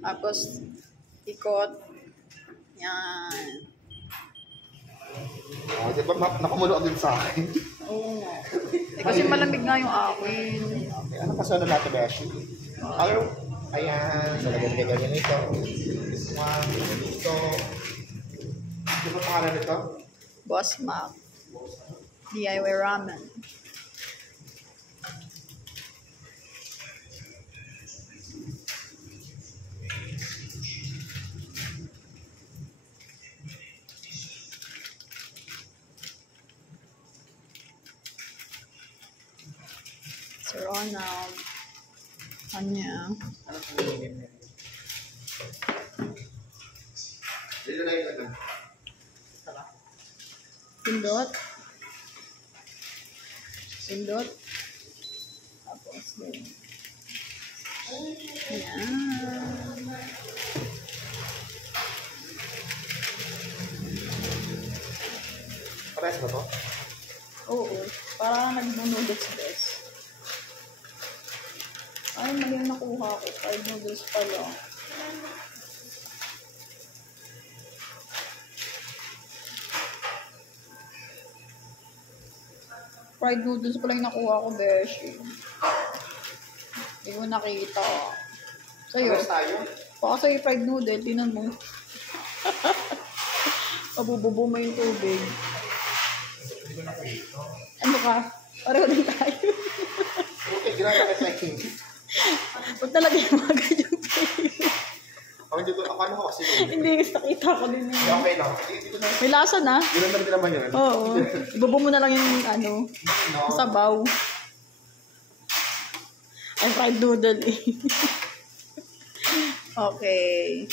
Tapos, ikot. Yan. Oh, di ba nakumulo agad sa akin? Oo nga. Kasi malamig nga yung akin. Okay, ano pa sana natin, Beshi? Hello? Ayan, so lagyan ka ganyan ito. This one, ito. Ano ba pangalan nito? Boss Mac. DIY ramen. Si Ronald. Kanya. Ano pa nilinin? Dito na yung ano. Pindot. Pindot. Tapos din. Ayan. Pares ba to? Oo. Parang nag-noodles best. Ay, mali yung nakuha ko. 5 noodles pala. Fried noodles pala yung nakuha ko, Beshi. Hindi ko nakita. Sa'yo. Pares tayo? Baka sa'yo fried noodle, tinan mo. Pabububo mo yung tubig. Hindi ko nakita. Ano ka? Pareho din tayo. Okay, ginagawa ka sa akin. Huwag talaga yung mga ganyang tayo. Hindi ko, ano ko kasi. Hindi, nakita ko din yun. Okay lang. Hindi ko na. May lasa na. Yun lang din naman yun. Oo. Ibubo mo na lang yung sabaw. Ay, fried noodle eh. Okay.